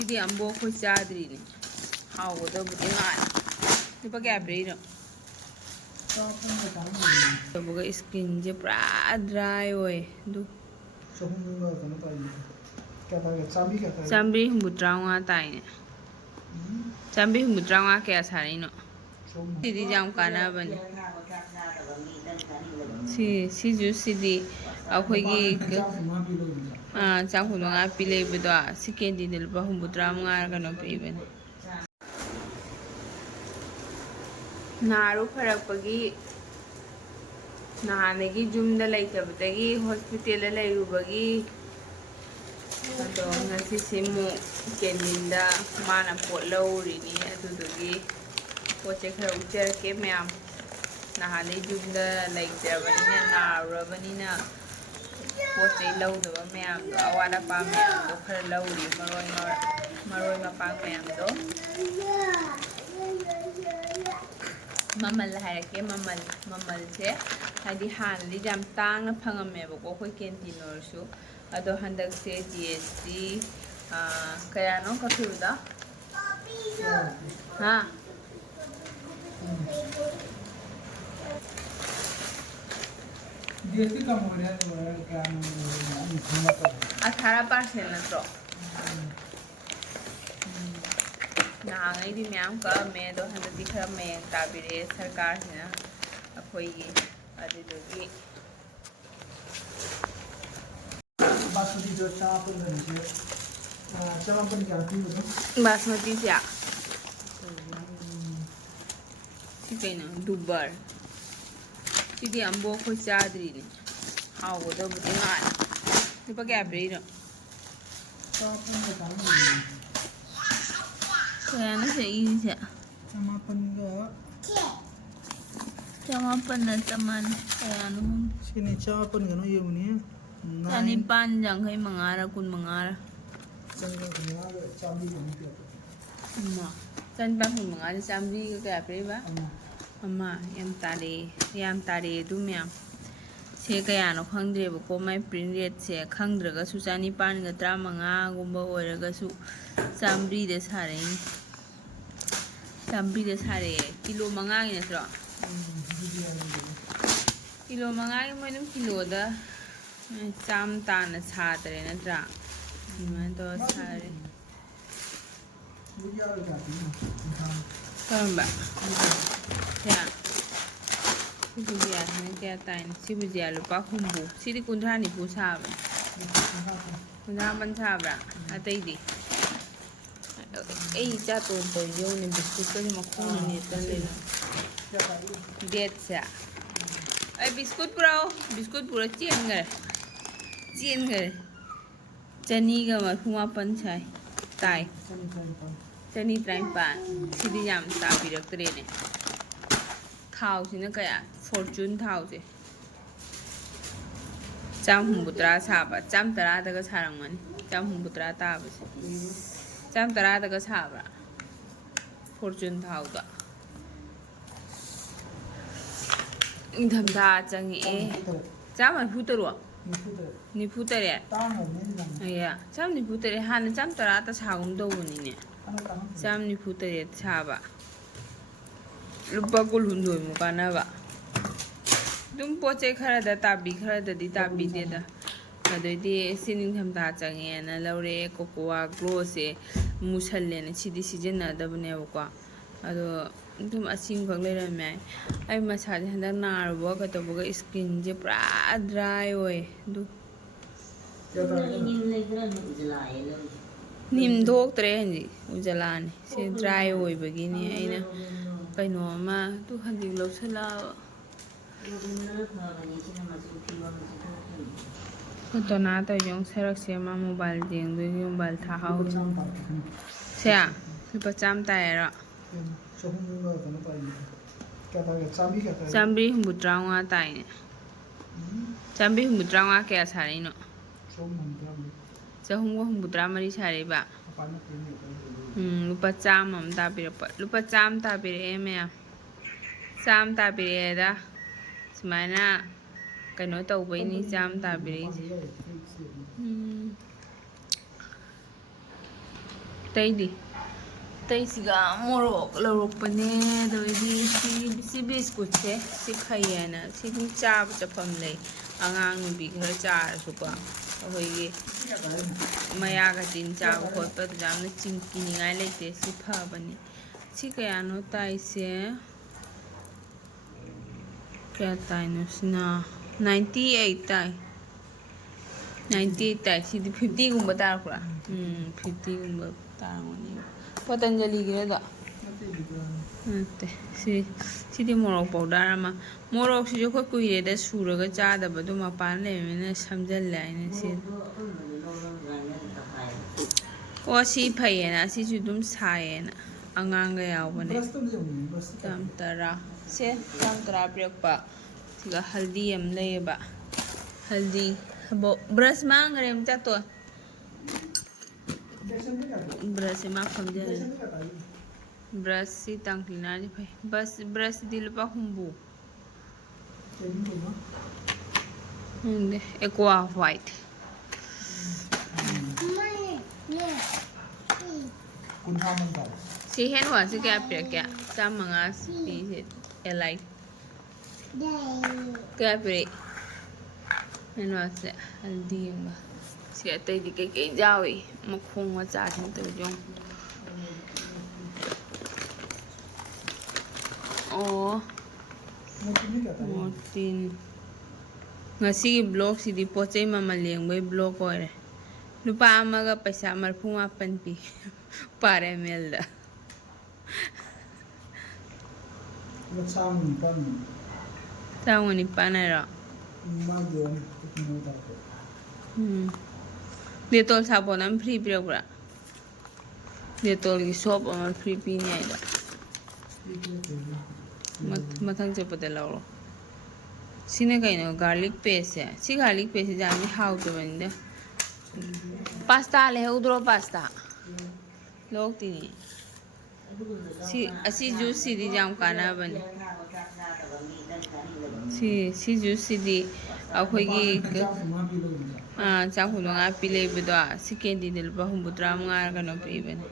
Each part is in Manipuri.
ꯁꯤꯗꯤ ꯑꯝꯕꯣꯛ ꯑꯩꯈꯣꯏ ꯆꯥꯗ꯭ꯔꯤꯅꯦ ꯍꯥꯎꯒꯗꯕꯨꯗꯤ ꯃꯥꯜꯂꯦ ꯂꯨꯄꯥ ꯀꯌꯥ ꯄꯤꯔꯤꯅꯣ ꯑꯗꯨꯒ ꯏꯁꯀꯤꯟꯁꯦ ꯄꯨꯔꯥ ꯗ꯭ꯔꯥꯏ ꯑꯣꯏ ꯑꯗꯨ ꯆꯥꯝꯃ꯭ꯔꯤ ꯍꯨꯝꯐꯨꯇꯔꯥꯃꯉꯥ ꯇꯥꯏꯅꯦ ꯆꯥꯝꯃ꯭ꯔꯤ ꯍꯨꯝꯐꯨꯇꯔꯥꯃꯉꯥ ꯀꯌꯥ ꯁꯥꯔꯤꯅꯣ ꯁꯤꯗꯤ ꯌꯥꯝ ꯀꯥꯟꯅꯕꯅꯦ ꯁꯤꯗꯤ ꯑꯩꯈꯣꯏꯒꯤ ꯆꯥꯝ ꯀꯨꯟꯃꯉꯥ ꯄꯤ ꯂꯩꯕꯗꯣ ꯁꯤ ꯀꯦꯟꯗꯤꯗ ꯂꯨꯄꯥ ꯍꯨꯝꯐꯨꯇꯔꯥꯃꯉꯥ ꯀꯩꯅꯣ ꯄꯤꯕꯅꯦ ꯅꯥꯔꯨ ꯐꯔꯛꯄꯒꯤ ꯅꯍꯥꯟꯗꯒꯤ ꯌꯨꯝꯗ ꯂꯩꯇꯕꯗꯒꯤ ꯍꯣꯁꯄꯤꯇꯥꯜꯗ ꯂꯩꯔꯨꯕꯒꯤ ꯑꯗꯣ ꯉꯁꯤꯁꯤ ꯑꯃꯨꯛ ꯀꯦꯟꯇꯤꯟꯗ ꯃꯥꯅ ꯄꯣꯠ ꯂꯧꯔꯤꯅꯤ ꯑꯗꯨꯗꯨꯒꯤ ꯄꯣꯠꯁꯦ ꯈꯔ ꯎꯠꯆꯔꯛꯀꯦ ꯃꯌꯥꯝ ꯅꯍꯥꯟꯗꯩ ꯌꯨꯝꯗ ꯂꯩꯇ꯭ꯔꯕꯅꯤꯅ ꯅꯥꯔꯨꯔꯕꯅꯤꯅ ꯄꯣꯠ ꯆꯩ ꯂꯧꯗꯕ ꯃꯌꯥꯝꯗꯣ ꯑꯋꯥꯠ ꯑꯄꯥ ꯃꯌꯥꯝꯗꯣ ꯈꯔ ꯂꯧꯔꯤ ꯃꯔꯣꯏ ꯃꯄꯥꯡ ꯃꯌꯥꯝꯗꯣ ꯃꯃꯜ ꯍꯥꯏꯔꯛꯀꯦ ꯃꯃꯜꯁꯦ ꯍꯥꯏꯗꯤ ꯍꯥꯟꯅꯗꯤ ꯌꯥꯝ ꯇꯥꯡꯅ ꯐꯪꯉꯝꯃꯦꯕꯀꯣ ꯑꯩꯈꯣꯏ ꯀꯦꯟꯇꯤꯟ ꯑꯣꯏꯔꯁꯨ ꯑꯗꯣ ꯍꯟꯗꯛꯁꯦ GST ꯀꯌꯥꯅꯣ ꯀꯛꯈꯤꯕꯗꯣ ꯍꯥ GST कम हो रहा है क्या 18% नत्रो ꯅꯍꯥꯟꯉꯩꯗꯤ ꯃꯌꯥꯝ ꯀꯛꯑꯝꯃꯦ ꯑꯗꯣ ꯍꯟꯗꯛꯇꯤ ꯈꯔ ꯃꯌꯦꯡ ꯇꯥꯕꯤꯔꯛꯑꯦ ꯁꯔꯀꯥꯔꯁꯤꯅ ꯑꯩꯈꯣꯏꯒꯤ ꯑꯗꯨꯗꯨꯒꯤ बासमती जो चावल बनते चावल क्या पीबो बासमतीꯁꯦ ꯁꯤ ꯀꯩꯅꯣ ꯗꯨꯕꯔ ꯁꯤꯗꯤ ꯑꯝꯕꯣꯛ ꯑꯩꯈꯣꯏ ꯆꯥꯗ꯭ꯔꯤꯅꯦ ꯍꯥꯎꯒꯗꯕꯨꯗꯤ ꯃꯥꯜꯂꯦ ꯂꯨꯄꯥ ꯀꯌꯥ ꯄꯤꯔꯤꯅꯣ ꯀꯌꯥꯅꯣ ꯁꯤꯒꯤꯁꯦ ꯆꯃꯥꯄꯟꯅ ꯆꯃꯥꯟꯅ ꯀꯌꯥꯅꯣ sini चावल गनो येमुनी ꯆꯅꯤꯄꯥꯟ ꯌꯥꯡꯈꯩ ꯃꯉꯥꯔ ꯀꯨꯟ ꯃꯉꯥꯔ ꯆꯅꯤꯄꯥꯟ ꯀꯨꯟ ꯃꯉꯥꯗꯤ ꯆꯥꯝꯃꯔꯤꯒ ꯀꯌꯥ ꯄꯤꯔꯤꯕ ꯑꯃ ꯌꯥꯝ ꯇꯥꯔꯛꯑꯦ ꯑꯗꯨ ꯃꯌꯥꯝ ꯁꯦ ꯀꯌꯥꯅꯣ ꯈꯪꯗ꯭ꯔꯦꯕꯀꯣ ꯃꯥꯏ ꯄ꯭ꯔꯤꯟ ꯔꯦꯠꯁꯦ ꯈꯪꯗ꯭ꯔꯒꯁꯨ ꯆꯅꯤꯄꯥꯟꯒ 35ꯒꯨꯝꯕ ꯑꯣꯏꯔꯒꯁꯨ ꯆꯥꯝꯃꯔꯤꯗ ꯁꯥꯔꯛꯏꯅꯤ ꯆꯥꯝꯃꯔꯤꯗ ꯁꯥꯔꯛꯑꯦ ꯀꯤꯂꯣ 5ꯒꯤ ꯅꯠꯇ꯭ꯔꯣ ꯀꯤꯂꯣ 5ꯒꯤ ꯃꯣꯏ ꯑꯗꯨꯝ ꯀꯤꯂꯣꯗ ꯆꯥꯝ ꯇꯥꯅ ꯁꯥꯗ꯭ꯔꯦ ꯅꯠꯇ꯭ꯔꯥ ꯑꯗꯨꯃꯥꯏꯅ ꯇꯧꯔ ꯁꯥꯔꯦ ꯀꯔꯝꯕ ꯀꯌꯥ ꯁꯤ ꯕꯨꯖꯤꯌꯥꯁꯤꯅ ꯀꯌꯥ ꯇꯥꯏꯅꯤ ꯁꯤ ꯕꯨꯖꯤꯌꯥ ꯂꯨꯄꯥ ꯍꯨꯝꯐꯨ ꯁꯤꯗꯤ ꯀꯨꯟꯊ꯭ꯔꯥ ꯅꯤꯐꯨ ꯁꯥꯕꯅꯤ ꯀꯨꯟꯊ꯭ꯔꯥ ꯁꯥꯕ꯭ꯔꯥ ꯑꯇꯩꯗꯤ ꯑꯩ ꯏꯆꯥ ꯇꯣꯟ ꯌꯧꯅꯦ ꯕꯤꯁꯀꯨꯠꯀꯁꯦ ꯃꯈꯣꯡꯅ ꯅꯦꯠꯇꯅ ꯂꯩꯕ ꯗꯦꯠꯁꯦ ꯑꯩ ꯕꯤꯁꯀꯨꯠ ꯄꯨꯔꯛꯑꯣ ꯕꯤꯁꯀꯨꯠ ꯄꯨꯔ ꯆꯦꯟꯈꯔꯦ ꯆꯅꯤꯒ 34 ꯁꯥꯏ ꯇꯥꯏ 1,053 ꯁꯤꯗꯤ ꯌꯥꯝ ꯇꯥꯕꯤꯔꯛꯇ꯭ꯔꯦꯅꯦ ꯊꯥꯎꯁꯤꯅ ꯀꯌꯥ ꯐꯣꯔꯆꯨꯟ ꯊꯥꯎꯁꯦ 150 ꯁꯥꯕ 110ꯗꯒ ꯁꯥꯔꯝꯒꯅꯤ 150 ꯇꯥꯕꯁꯦ 110ꯗꯒ ꯁꯥꯕ꯭ꯔꯥ ꯐꯣꯔꯆꯨꯟ ꯊꯥꯎꯗ ꯏꯪꯊꯝꯊꯥ ꯆꯪꯉꯛꯑꯦ 194 ꯑꯌꯥ 194 ꯍꯥꯟꯅ 110ꯇ ꯁꯥꯒꯨꯝ ꯇꯧꯕꯅꯤꯅꯦ 194 ꯁꯥꯕ ꯂꯨꯄꯥ 12 ꯀꯥꯟꯅꯕ ꯑꯗꯨꯝ ꯄꯣꯠ ꯆꯩ ꯈꯔꯗ ꯇꯥꯕꯤ ꯈꯔꯗꯗꯤ ꯇꯥꯕꯤꯗꯦꯗ ꯑꯗꯩꯗꯤ ꯁꯤ ꯅꯤꯡꯊꯝꯊꯥ ꯆꯪꯉꯦꯅ ꯂꯧꯔꯛꯑꯦ ꯀꯣꯀꯣꯋꯥ ꯒ꯭ꯂꯣꯁꯦ ꯃꯨꯁꯜꯂꯦꯅ ꯁꯤꯗꯤ ꯁꯤꯖꯤꯟꯅꯗꯕꯅꯦꯕꯀꯣ ꯑꯗꯣ ꯑꯗꯨꯝ ꯑꯁꯤꯃꯈꯛ ꯂꯩꯔꯝꯃꯦ ꯑꯩ ꯃꯁꯥꯁꯦ ꯍꯟꯗꯛ ꯅꯥꯔꯨꯕ ꯀꯩꯗꯧꯕꯒ ꯏꯁꯀꯤꯟꯁꯦ ꯄꯨꯔꯥ ꯗ꯭ꯔꯥꯏ ꯑꯣꯏ ꯑꯗꯨ ꯅꯤꯝ ꯊꯣꯛꯇ꯭ꯔꯦ ꯍꯧꯖꯤꯛ ꯎꯖꯂꯥꯅꯤ ꯁꯤ ꯗ꯭ꯔꯥꯏ ꯑꯣꯏꯕꯒꯤꯅꯤ ꯑꯩꯅ ꯀꯩꯅꯣꯝꯃ ꯑꯗꯨ ꯍꯧꯖꯤꯛ ꯂꯧꯁꯜꯂꯛꯑꯕ ꯐꯣꯇꯣꯅꯥ ꯇꯧꯔꯤꯁꯦ ꯁꯔꯛꯁꯦ ꯃꯥ ꯃꯣꯕꯥꯏꯜ ꯌꯦꯡꯗꯣꯏꯅꯤ ꯃꯣꯕꯥꯏꯜ ꯊꯥꯍꯧꯔꯤ ꯁꯦ ꯂꯨꯄꯥ 100 ꯇꯥꯏꯔꯣ 1,350 ꯇꯥꯏꯅꯦ 1,350 ꯀꯌꯥ ꯁꯥꯔꯤꯅꯣ 353 ꯁꯥꯔꯤꯕ ꯂꯨꯄꯥ 100 ꯑꯃ ꯇꯥꯕꯤꯔꯛꯄ ꯂꯨꯄꯥ 100 ꯇꯥꯕꯤꯔꯛꯑꯦ ꯃꯌꯥꯝ 100 ꯇꯥꯕꯤꯔꯛꯑꯦꯗ ꯁꯨꯃꯥꯏꯅ ꯀꯩꯅꯣ ꯇꯧꯕꯩꯅꯤ 100 ꯇꯥꯕꯤꯔꯛꯏꯁꯦ ꯇꯩꯗꯤ ꯇꯩꯁꯤꯒ ꯃꯣꯔꯣꯛ ꯂꯧꯔꯛꯄꯅꯦ ꯑꯗꯩꯗꯤ ꯁꯤ ꯕꯤꯁꯀꯨꯠꯁꯦ ꯁꯤ ꯐꯩ ꯍꯥꯏꯅ ꯁꯤ ꯑꯗꯨꯝ ꯆꯥꯕ ꯆꯠꯐꯝ ꯂꯩ ꯑꯉꯥꯡ ꯅꯨꯕꯤ ꯈꯔ ꯆꯥꯔꯁꯨꯀꯣ ꯑꯩꯈꯣꯏꯒꯤ ꯃꯌꯥꯒ ꯇꯤꯟ ꯆꯥꯕ ꯈꯣꯠꯄꯗꯨꯗ ꯌꯥꯝꯅ ꯀꯤꯅꯤꯡꯉꯥꯏ ꯂꯩꯇꯦ ꯁꯤ ꯐꯕꯅꯤ ꯁꯤ ꯀꯌꯥꯅꯣ ꯇꯥꯏꯁꯦ ꯀꯌꯥ ꯇꯥꯏꯅꯣ ꯁꯤꯅ 98 ꯇꯥꯏ 98 ꯇꯥꯏ ꯁꯤꯗꯤ 50ꯒꯨꯝꯕ ꯇꯥꯔꯛꯄ꯭ꯔꯥ 50ꯒꯨꯝꯕ ꯇꯥꯔꯝꯒꯅꯤ ꯄꯇꯟꯖꯂꯤꯒꯤꯔꯗꯣ ꯅꯠꯇꯦ ꯁꯤꯗꯤ ꯃꯣꯔꯣꯛ ꯄꯥꯎꯗꯔ ꯑꯃ ꯃꯣꯔꯣꯛꯁꯤꯁꯨ ꯑꯩꯈꯣꯏ ꯀꯨꯏꯔꯦꯗ ꯁꯨꯔꯒ ꯆꯥꯗꯕꯗꯣ ꯃꯄꯥꯟ ꯂꯩꯔꯕꯅꯤꯅ ꯁꯝꯖꯜꯂꯦ ꯍꯥꯏꯅ ꯁꯤ ꯑꯣ ꯁꯤ ꯐꯩꯌꯦꯅ ꯑꯁꯤꯁꯨ ꯑꯗꯨꯝ ꯁꯥꯏꯌꯦꯅ ꯑꯉꯥꯡꯒ ꯌꯥꯎꯕꯅꯦ ꯆꯥꯝ 10 ꯁꯦ ꯆꯥꯝ 10 ꯄꯤꯔꯛꯄ ꯁꯤꯒ ꯍꯜꯗꯤ ꯑꯃ ꯂꯩꯌꯦꯕ ꯍꯜꯗꯤ ꯕ꯭ꯔꯁ ꯃꯥꯡꯈ꯭ꯔꯦ ꯑꯃ ꯆꯠꯇꯣ ꯕ꯭ꯔꯁꯁꯦ ꯃꯥ ꯐꯝꯖꯜꯂꯦ ꯕ꯭ꯔꯁꯁꯤ ꯇꯪ ꯀ꯭ꯂꯤꯅꯔꯁꯤ ꯐꯩ ꯕ꯭ꯔꯁꯁꯤꯗꯤ ꯂꯨꯄꯥ 7 ꯈꯪꯗꯦ ꯑꯦꯀ꯭ꯋꯥ ꯋꯥꯏꯠ ꯁꯤ ꯍꯦꯟ ꯋꯥꯁꯁꯤ ꯀꯌꯥ ꯄꯤꯔꯛꯀꯦ 500 ꯄꯤꯁꯦ ꯑꯦꯂꯥꯏ ꯀꯌా ꯄꯤꯔꯛꯏ ꯍꯦꯟ ꯋꯥꯁꯁꯦ ꯍꯜꯗꯤ ꯑꯃꯒ ꯁꯤ ꯑꯇꯩꯗꯤ ꯀꯩꯀꯩ ꯌꯥꯎꯏ ꯃꯈꯣꯡ ꯃꯆꯥꯁꯤꯡ ꯇꯧꯗꯣ ꯑꯣ ꯃꯣꯔꯇꯤꯟ ꯉꯁꯤꯒꯤ ꯕ꯭ꯂꯣꯛꯁꯤꯗꯤ ꯄꯣꯠꯆꯩ ꯃꯃꯜ ꯌꯦꯡꯕꯩ ꯕ꯭ꯂꯣꯛ ꯑꯣꯏꯔꯦ ꯂꯨꯄꯥ ꯑꯃꯒ ꯄꯩꯁꯥ 39 ꯄꯤ ꯄꯥꯔ MLꯗ ꯆꯥꯝꯃ 9 ꯍꯥꯏꯔꯣ ꯗꯦꯇꯣꯜ ꯁꯥꯄꯣꯟ ꯑꯃ ꯐ꯭ꯔꯤ ꯄꯤꯔꯛꯄ꯭ꯔꯥ ꯗꯦꯇꯣꯜꯒꯤ ꯁꯣꯞ ꯑꯃ ꯐ꯭ꯔꯤ ꯄꯤꯅꯤ ꯍꯥꯏꯕ ꯃꯊꯪ ꯆꯠꯄꯗ ꯂꯧꯔꯣ ꯁꯤꯅ ꯀꯩꯅꯣ ꯒꯥꯔꯂꯤꯛ ꯄꯦꯁꯁꯦ ꯁꯤ ꯒꯥꯔꯂꯤꯛ ꯄꯦꯁꯁꯦ ꯌꯥꯝꯗꯤ ꯍꯥꯎꯇꯕꯅꯤꯗ ꯄꯥꯁꯇꯥ ꯂꯩꯍꯧꯗ꯭ꯔꯣ ꯄꯥꯁꯇꯥ ꯂꯧꯔꯛꯇꯤꯅꯤ ꯑꯁꯤ ꯖꯨꯁꯁꯤꯗꯤ ꯌꯥꯝ ꯀꯥꯟꯅꯕꯅꯤ ꯁꯤ ꯖꯨꯁꯁꯤꯗꯤ ꯑꯩꯈꯣꯏꯒꯤ ꯆꯥꯛ 5 ꯄꯤ ꯂꯩꯕꯗꯣ ꯁꯤ ꯀꯦꯟꯗꯤꯗ ꯂꯨꯄꯥ 35 ꯀꯩꯅꯣ ꯄꯤꯕꯅꯦ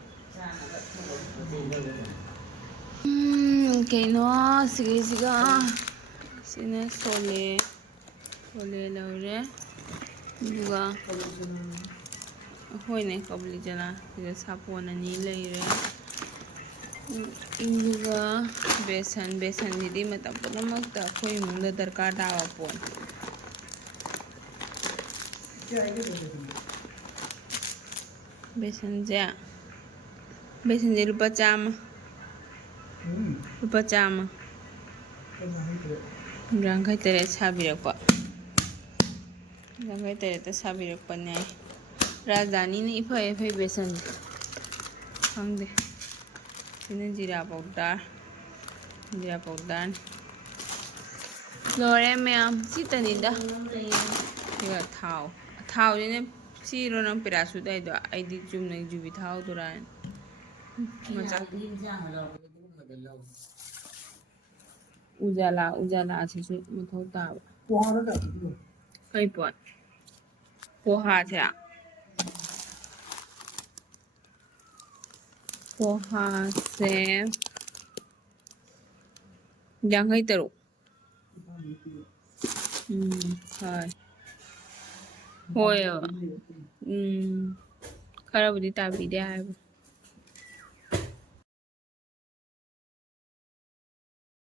ꯀꯩꯅꯣ ꯁꯤꯒꯤꯁꯤꯒ ꯁꯤꯅ ꯁꯣꯂꯦ ꯂꯧꯔꯦ ꯑꯗꯨꯒ ꯍꯣꯏꯅꯦ ꯀꯕꯨꯂꯤ ꯆꯅꯥ ꯁꯤꯗ ꯁꯥꯄꯣꯟ 2 ꯂꯩꯔꯦ ꯑꯗꯨꯒ ꯕꯦꯁꯟꯁꯤꯗꯤ ꯃꯇꯝ ꯄꯨꯝꯅꯃꯛꯇ ꯑꯩꯈꯣꯏ ꯏꯃꯨꯡꯗ ꯗꯔꯀꯥꯔ ꯇꯥꯕ ꯄꯣꯠꯅꯤ ꯕꯦꯁꯟꯁꯦ ꯂꯨꯄꯥ 100 ꯂꯨꯄꯥ 100 53 ꯁꯥꯕꯤꯔꯛꯄ 53ꯇ ꯁꯥꯕꯤꯔꯛꯄꯅꯦ ꯔꯥꯖꯙꯥꯅꯤꯅ ꯏꯐ ꯕꯦꯁꯟ ꯈꯪꯗꯦ ꯁꯤꯅ ꯖꯤꯔꯥ ꯄꯥꯎꯗꯔ ꯂꯣꯏꯔꯦ ꯃꯌꯥꯝ ꯁꯤꯇꯅꯤꯗ ꯑꯗꯨꯒ ꯊꯥꯎꯁꯤꯅ ꯁꯤꯔꯣ ꯅꯪ ꯄꯦꯔꯥꯁꯨꯠ ꯍꯥꯏꯗꯣ ꯑꯩꯗꯤ ꯆꯨꯝꯅꯒꯤ ꯖꯨꯕꯤ ꯊꯥꯎꯗꯨꯔꯥ ꯎꯖꯥꯂꯥꯁꯤꯁꯨ ꯃꯊꯧ ꯇꯥꯕ ꯀꯩ ꯄꯣꯠ ꯄꯣꯍꯥꯁꯦ ꯄꯣꯍꯥꯁꯦ 53 ꯍꯣꯏ ꯈꯔꯕꯨꯗꯤ ꯇꯥꯕꯤꯗꯦ ꯍꯥꯏꯕ